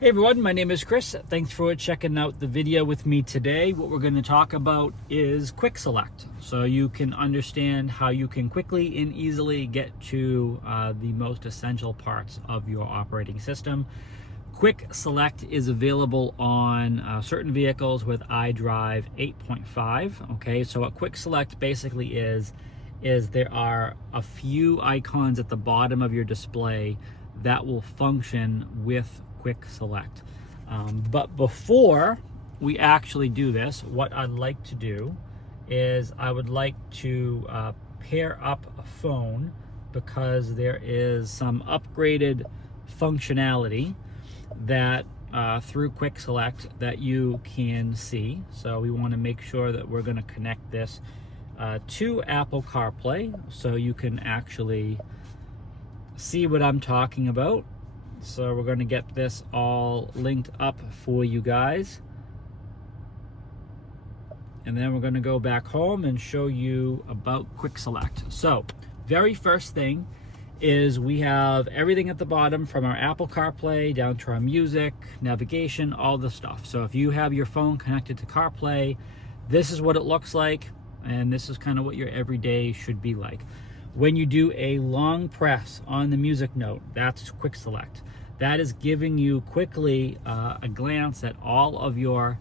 Hey everyone, my name is Chris. Thanks for checking out the video with me today. What we're going to talk about is QuickSelect, so you can understand how you can quickly and easily get to the most essential parts of your operating system. QuickSelect is available on certain vehicles with iDrive 8.5. Okay, so what QuickSelect basically is there are a few icons at the bottom of your display that will function with QuickSelect. But before we actually do this, what I'd like to do is I would like to pair up a phone, because there is some upgraded functionality that through QuickSelect that you can see. So we want to make sure that we're going to connect this to Apple CarPlay so you can actually see what I'm talking about. So we're going to get this all linked up for you guys. And then we're going to go back home and show you about QuickSelect. So very first thing is we have everything at the bottom, from our Apple CarPlay down to our music, navigation, all the stuff. So if you have your phone connected to CarPlay, this is what it looks like, and this is kind of what your everyday should be like. When you do a long press on the music note, that's QuickSelect. That is giving you quickly a glance at all of your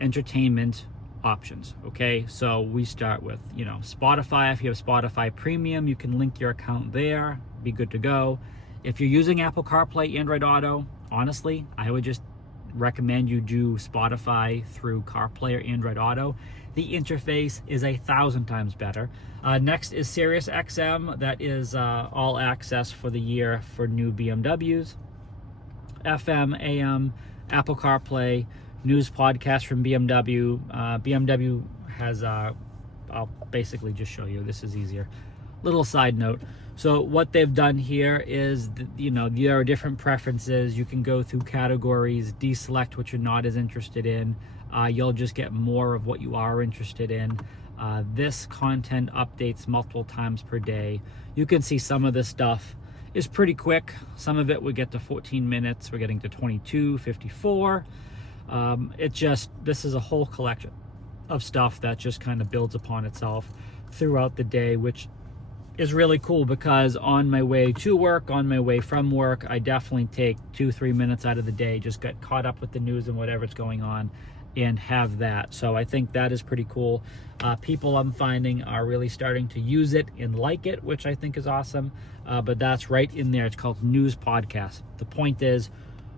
entertainment options. Okay, so we start with, Spotify. If you have Spotify Premium, you can link your account there, be good to go. If you're using Apple CarPlay, Android Auto, honestly, I would just recommend you do Spotify through CarPlay or Android Auto. The interface is 1,000 times better. Next is Sirius XM. That is all access for the year for new BMWs. FM, AM, Apple CarPlay, news podcast from BMW. BMW has, I'll basically just show you. This is easier. Little side note. So what they've done here is, there are different preferences. You can go through categories, deselect what you're not as interested in. You'll just get more of what you are interested in. This content updates multiple times per day. You can see some of this stuff is pretty quick. Some of it we get to 14 minutes. We're getting to 22, 54. This is a whole collection of stuff that just kind of builds upon itself throughout the day, which is really cool, because on my way to work, on my way from work, I definitely take 2-3 minutes out of the day, just get caught up with the news and whatever's going on, and have that. So I think that is pretty cool. People I'm finding are really starting to use it and like it, which I think is awesome. But that's right in there. It's called News Podcast. The point is,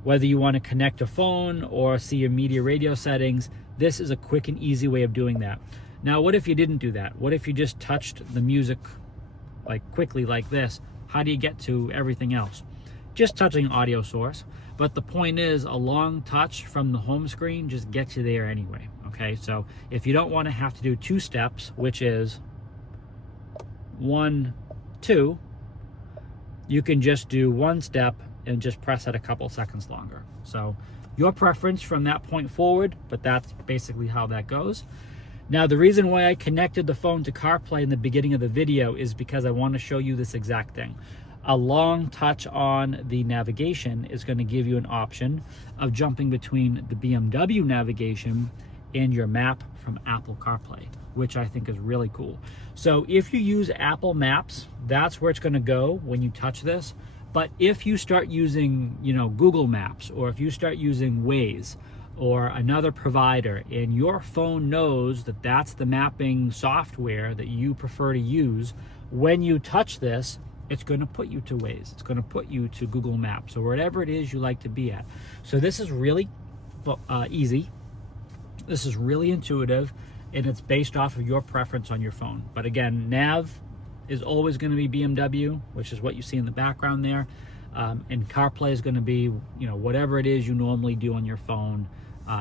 whether you want to connect a phone or see your media radio settings, this is a quick and easy way of doing that. Now, what if you didn't do that? What if you just touched the music quickly like this? How do you get to everything else? Just touching an audio source. But the point is, a long touch from the home screen just gets you there anyway. Okay, so if you don't want to have to do 2 steps, which is 1, 2, you can just do 1 step and just press it a couple seconds longer. So your preference from that point forward, but that's basically how that goes. Now, the reason why I connected the phone to CarPlay in the beginning of the video is because I want to show you this exact thing. A long touch on the navigation is going to give you an option of jumping between the BMW navigation and your map from Apple CarPlay, which I think is really cool. So if you use Apple Maps, that's where it's going to go when you touch this. But if you start using, Google Maps, or if you start using Waze or another provider, and your phone knows that that's the mapping software that you prefer to use, when you touch this, it's going to put you to Waze. It's going to put you to Google Maps, or wherever it is you like to be at. So this is really easy. This is really intuitive, and it's based off of your preference on your phone. But again, nav is always going to be BMW, which is what you see in the background there. And CarPlay is going to be, whatever it is you normally do on your phone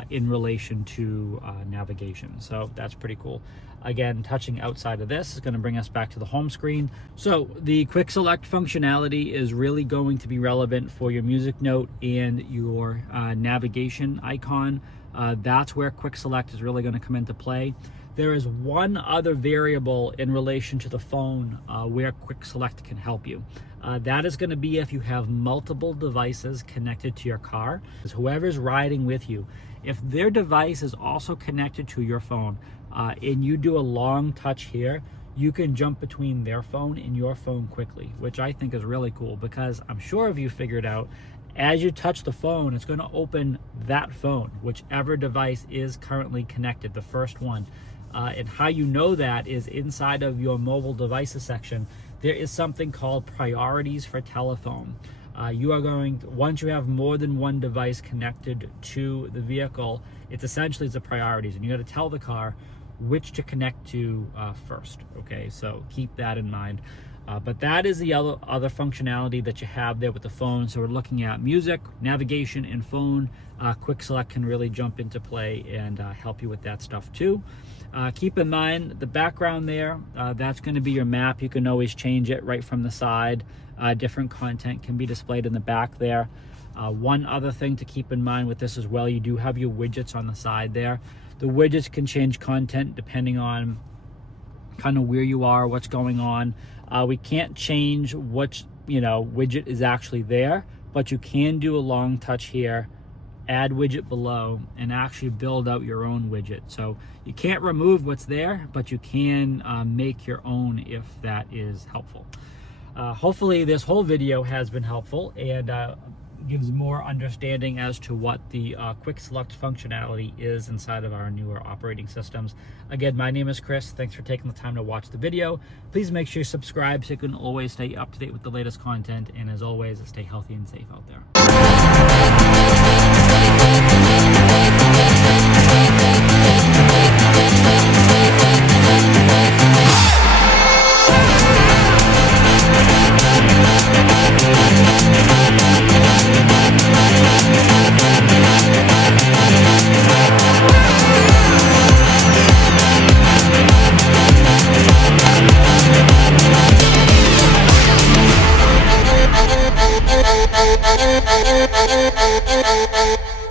in relation to navigation. So that's pretty cool. Again, touching outside of this is going to bring us back to the home screen. So the QuickSelect functionality is really going to be relevant for your music note and your navigation icon. That's where QuickSelect is really going to come into play. There is one other variable in relation to the phone where QuickSelect can help you. That is going to be if you have multiple devices connected to your car. Whoever's riding with you, if their device is also connected to your phone and you do a long touch here, you can jump between their phone and your phone quickly, which I think is really cool, because I'm sure if you figured out, as you touch the phone, it's going to open that phone, whichever device is currently connected, the first one. And how you know that is inside of your mobile devices section, there is something called priorities for telephone. You are going to, once you have more than one device connected to the vehicle, it's essentially the priorities, and you got to tell the car which to connect to first. Okay, so keep that in mind. But that is the other functionality that you have there with the phone. So we're looking at music, navigation, and phone. QuickSelect can really jump into play and help you with that stuff too. Keep in mind the background there, that's going to be your map. You can always change it right from the side. Different content can be displayed in the back there. One other thing to keep in mind with this as well, you do have your widgets on the side there. The widgets can change content depending on kind of where you are, what's going on. We can't change which widget is actually there, but you can do a long touch here, add widget below, and actually build out your own widget. So you can't remove what's there, but you can make your own if that is helpful. Hopefully this whole video has been helpful and gives more understanding as to what the QuickSelect functionality is inside of our newer operating systems. Again, my name is Chris. Thanks for taking the time to watch the video. Please make sure you subscribe so you can always stay up to date with the latest content. And as always, stay healthy and safe out there. Thank you.